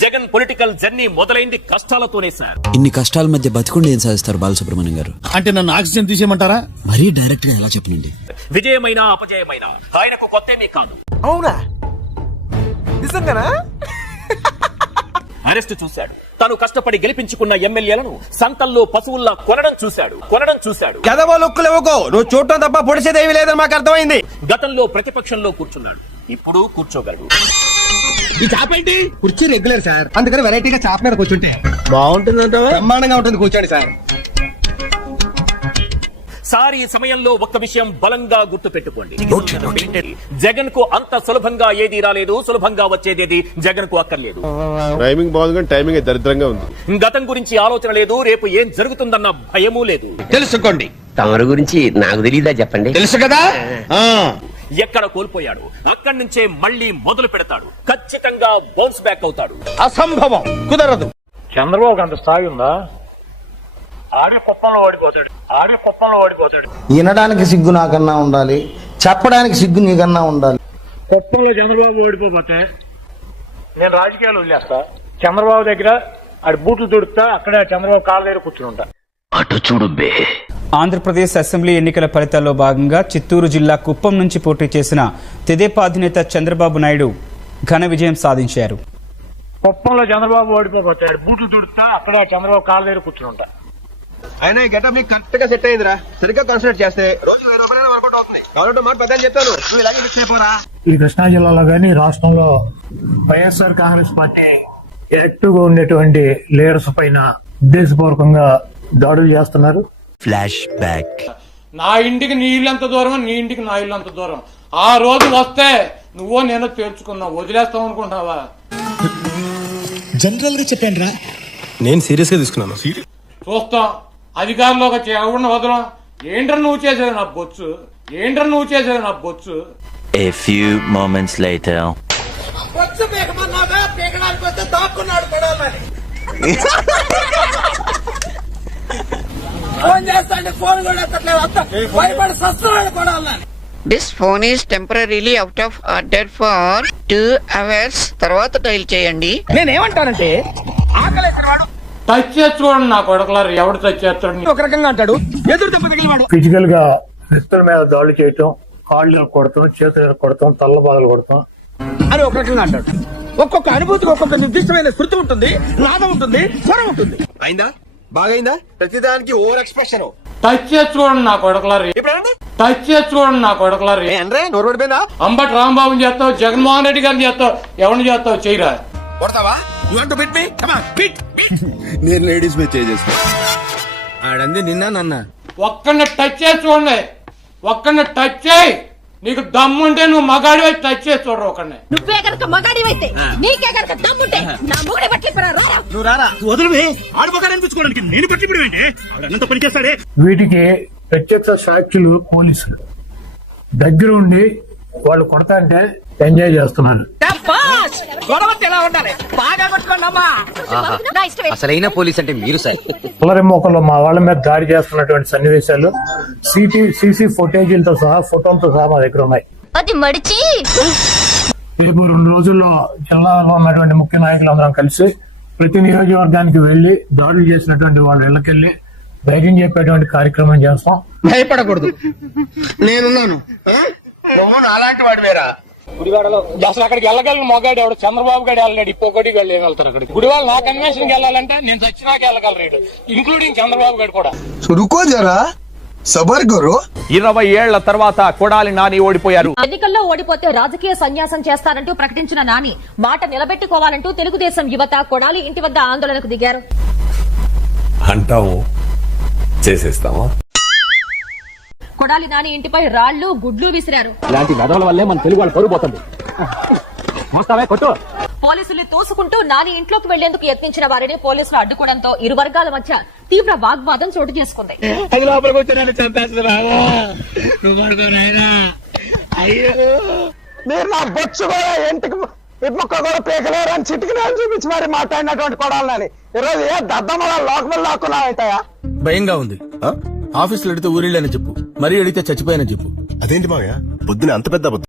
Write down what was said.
Jagan political journey మొదలైంది కష్టాలతోనే sir. ఇన్ని కష్టాల మధ్య బతికుండి ఏం సాధిస్తారు బాలసుబ్రహ్మణ్యం గారు? అంటే నన్ను ఆక్సిజన్ తీసేయమంటారా? మరీ డైరెక్ట్ గా ఎలా చెప్పనండి. విజయమైనా అపజయమైనా ఆయనకు కొత్తేమీ కాదు. అవునా? నిజంగానా? అరెస్ట్ చూశాడు. తను కష్టపడి గెలిపించుకున్న ఎమ్మెల్యేలను సంతల్లో పశువుల్లా కొనడం చూశాడు. నువ్వు చూడటం తప్ప పొడిచేదేమీ లేదని మాకు అర్థమైంది. గతంలో ప్రతిపక్షంలో కూర్చున్నాడు, ఇప్పుడు కూర్చోగలడు. ఈ చాప ఏంటి? కుర్చీ రెగ్యులర్ సార్, అందుకని వెరైటీగా చాప మీద కూర్చుంటే బాగుంటుందంట. బ్రహ్మాండంగా ఉంటుంది, కూర్చోండి సార్. సార్ ఈ సమయంలో ఒక్క విషయం బలంగా గుర్తు పెట్టుకోండి. జగన్ కు అంత సులభంగా ఏది రాలేదు, సులభంగా వచ్చేదేది జగన్ కు అక్కర్లేదు. టైమింగ్ బాగుంది కానీ టైమింగ్ దరిద్రంగా ఉంది. గతం గురించి ఆలోచన లేదు, రేపు ఏం జరుగుతుందన్న భయమూ లేదు. తెలుసుకోండి. తమరి గురించి నాకు తెలీదా చెప్పండి? తెలుసు కదా. ఎక్కడ కోల్పోయాడు అక్కడి నుంచే మళ్ళీ మొదలు పెడతాడు. ఖచ్చితంగా బౌన్స్ బ్యాక్ అవుతాడు. అసంభవం, కుదరదు. చంద్రబాబు అంత స్థాయి ఉందా? ఆడి కుప్పంలో ఓడిపోతాడు. వినడానికి సిగ్గు నాకన్నా ఉండాలి, చెప్పడానికి సిగ్గు నీకన్నా ఉండాలి. కుప్పంలో చంద్రబాబు ఓడిపోతే నేను రాజకీయాలు వదిలేస్తా. చంద్రబాబు దగ్గర ఆడి బూట్లు తుడుతా, అక్కడే చంద్రబాబు కాళ్ళ దగ్గర కూర్చుని ఉంటా. అటు చూడు బే. ఆంధ్రప్రదేశ్ అసెంబ్లీ ఎన్నికల ఫలితాల్లో భాగంగా చిత్తూరు జిల్లా కుప్పం నుంచి పోటీ చేసిన తెదేపా అధినేత చంద్రబాబు నాయుడు ఘన విజయం సాధించారు. కుప్పంలో చంద్రబాబు ఓడిపోతే ఆడి బూట్లు తుడుతా, అక్కడే చంద్రబాబు కాళ్ళ దగ్గర కూర్చుని ఉంటా. అయినా ఈ గెటప్ నీకు కరెక్ట్ గా సెట్ అయ్యిందిరా. సరిగ్గా కాన్సన్ట్రేట్ చేస్తే రోజు 1000 రూపాయలు వర్కౌట్ అవుతుంది. కాబట్టి మాట పెద్దని చెప్తాను, నువ్వు ఇలాగే ఫిక్స్ అయిపోరా. ఈ కృష్ణా జిల్లాలో గానీ రాష్ట్రంలో వైఎస్ఆర్ కాంగ్రెస్ పార్టీ యాక్టివ్ గా ఉండేటువంటి లీడర్స్ పైన ఉద్దేశపూర్వకంగా దాడులు చేస్తున్నారు. Flash back. నా ఇంటికి నీ ఇల్లు అంత దూరం, నీ ఇంటికి నా ఇల్లు అంత దూరం. ఆ రోజు వస్తే నువ్వో నేను తేల్చుకున్నావు, వదిలేస్తావు అనుకుంటున్నావా? జనరల్ గా చెప్పాను రా, నేను సీరియస్ గా తీసుకున్నాను. చూస్తాం. అధికారంలోకి వచ్చి ఎవరిని వదలం. ఏంట్రా నువ్వు చేసేది నా బొచ్చు. A few moments later. This phone is temporarily out of order for 2 hours. తర్వాత డైల్ చేయండి. నేనేమంటానంటే ఆకలేసినవాడు టచ్ చేసి చూడండి నా కొడకలారు. ఎవడు టచ్ చేస్తాడు? ఒక రకంగా అంటాడు, ఎదురు దెబ్బ తగిలివాడు. ఫిజికల్ గా వ్యక్తుల మీద దాడులు చేయటం, కాళ్ళు కొడతాం, చేతులు కొడతాం, తల్ల బాధలు కొడతాం అని ఒక రకంగా అంటాడు. ఒక్కొక్క అనుభూతికి ఒక్కొక్క నిర్దిష్టమైన శృతి ఉంటుంది, నాదం ఉంటుంది, స్వరం ఉంటుంది. అయిందా? బాగైందా? ప్రతిదానికి ఓవర్ ఎక్స్ప్రెషన్. టచ్ చేసి చూడండి నా కొడకలారు. టచ్ చేసి చూడండి నా కొడకలారు. అంటే నోరు పడిపోయిందా? అంబటి రాంబాబుని చేస్తావు, జగన్మోహన్ రెడ్డి గారిని చేస్తావు, ఎవరిని చేస్తావు చేయరా? కొడతావా? You want to bit me? Come on bit. నేను లేడీస్ మీద చేసేస్తా. ఆడంది నిన్న నన్న. ఒక్కడిని టచ్ చేసి చూడండి, ఒక్కడిని టచ్ చేయి. నీకు దమ్ముంటే నువ్వు మగాడివై టచ్ చేసి చూడరు. ఒకడిని నువ్వే కనుక మగాడివైతే నీకే కనుక దమ్ముంటే నా మొగుడి బట్టి నువ్వు రారా. వదిలివి ఆడిపోగా అనిపించుకోవడానికి నేను పట్టి ఏంటి అదంతా పనిచేస్తాడే. వీటికి ప్రత్యక్ష సాక్షులు పోలీసులు దగ్గర ఉండి వాళ్ళు కొడతా అంటే ఎంజాయ్ చేస్తున్నాను. ఎలా ఉండాలి? బాగా కొట్టుకోండమ్మా. అసలైన పోలీస్ అంటే మీరు సార్. పులరెమ్మోకల్లో మా వాళ్ళ మీద దాడి చేస్తున్నటువంటి సన్నివేశాలు సీసీ ఫుటేజీలతో సహా, ఫోటోలతో సహా మా దగ్గర ఉన్నాయి. అది మడిచి రేపు 2 రోజుల్లో జిల్లాలో ఉన్నటువంటి ముఖ్య నాయకులందరం కలిసి ప్రతి నియోజకవర్గానికి వెళ్లి దాడులు చేసినటువంటి వాళ్ళ ఇళ్లకెళ్లి ధైర్యం చెప్పేటువంటి కార్యక్రమం చేస్తాం. భయపడకూడదు, నేనున్నాను. అలాంటి వాడు వేరా. గుడివాడలో అసలు అక్కడికి వెళ్ళగలను మొగాడు ఎవడు? చంద్రబాబు గారు వెళ్ళాడు. ఇప్పటికి వాళ్ళు ఏం వెళ్తారు అక్కడికి? గుడివాడ నా కన్వెన్షన్ వెళ్ళాలంటే నేను చచ్చినాక వెళ్ళగలరు, ఇంక్లూడింగ్ చంద్రబాబు గారు కూడా. రుకో జరా, సబర్ కరో. 20 ఏళ్ల తర్వాత కొడాలి నాని ఓడిపోయారు. ఎన్నికల్లో ఓడిపోతే రాజకీయ సన్యాసం చేస్తారంటూ ప్రకటించిన నాని మాట నిలబెట్టుకోవాలంటూ తెలుగుదేశం యువత కొడాలి ఇంటి వద్ద ఆందోళనకు దిగారు. అంటాము చేసేస్తామా? కొడాలి నాని ఇంటిపై రాళ్లు, గుడ్లు విసిరారు. ఇలాంటి నగరాల వల్లే మన తెలుగు వాళ్ళు పరుపోతుంది. పోలీసులు తోసుకుంటూ నాని ఇంట్లోకి వెళ్లేందుకు యత్నించిన వారిని పోలీసులు అడ్డుకోవడంతో ఇరు వర్గాల మధ్య తీవ్ర వాగ్వాదం చోటు చేసుకుంది. మీరు నా బొచ్చు కూడా ఇంటికి ఇప్పొక్క కూడా పీకలేరు అని చిటికిన చూపించి మరి మాట్లాడినటువంటి కొడాలని ఈరోజు ఏ దద్దమల లోకల్ లాక్కున్నావుతాయా? భయంగా ఉంది. ఆఫీసులో అడిగితే ఊరిళ్ళని చెప్పు, మరీ అడిగితే చచ్చిపోయానని చెప్పు. అదేంటి మావయ్య పొద్దున అంత పెద్ద